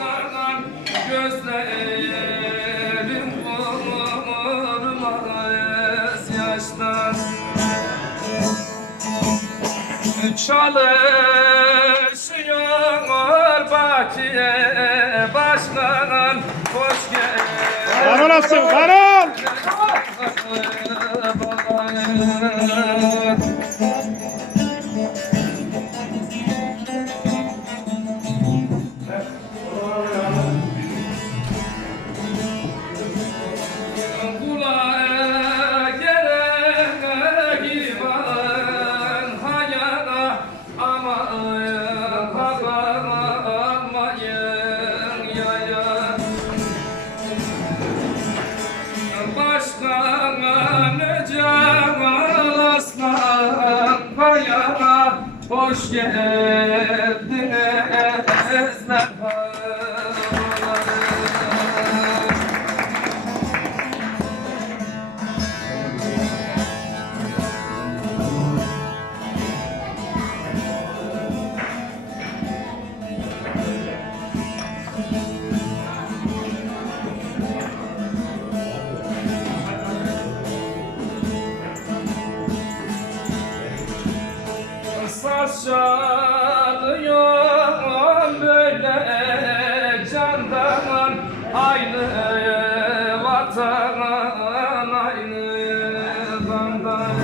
yaşlardan gözlerim vurmaz yaştan Çalışıyor Bakiye Başkan hoş geldin. Var olasın, var właśnie gdy znachod Saz çalıyor böyle candan Aynı vatan aynı dandan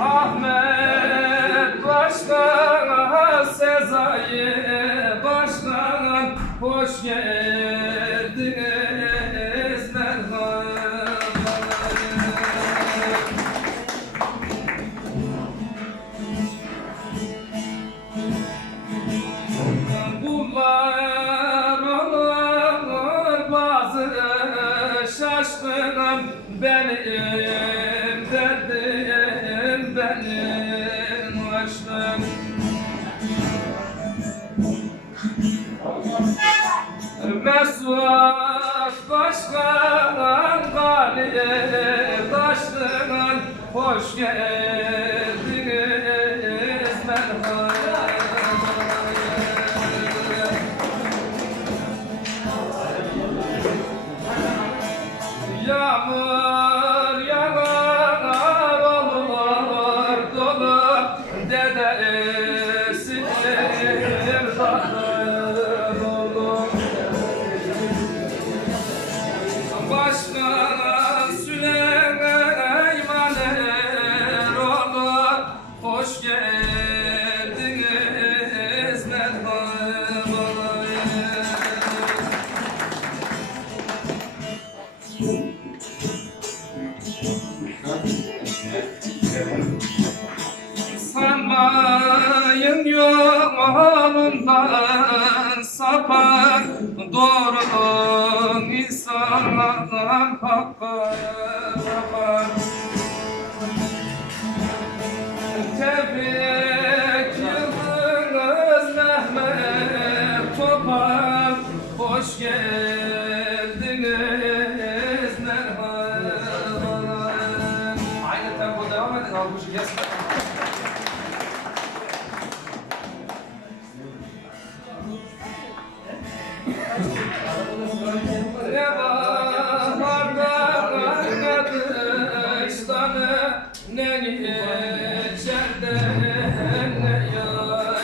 Ahmet Başkan Sezai Başkan Hoş geldiniz Bunlar olur bazı şaşkınım. Benim derdim benim aşkım Mesut başkan galip taşlıgan hoş geldiniz Sanmayın yolundan sapar Doğru insanlar hakka tapar Tebrik yıldız Mehmet Topar Hoş geldiniz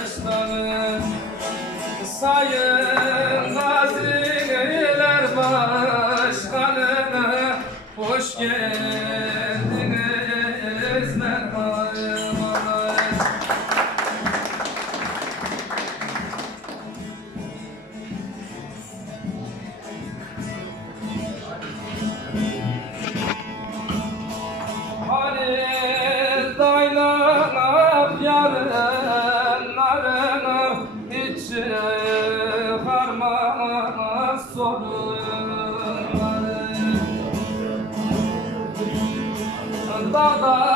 yaşlanı Sayın hazineler başkanı Hoş yarınlarını hiç çıkarmaz sorunları Dağda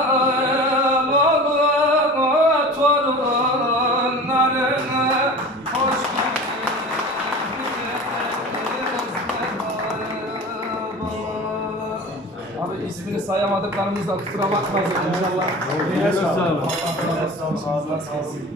abi ismini sayamadıklarımızdan kusura bakmayın inşallah. Yine sağ olun. Allah razı olsun.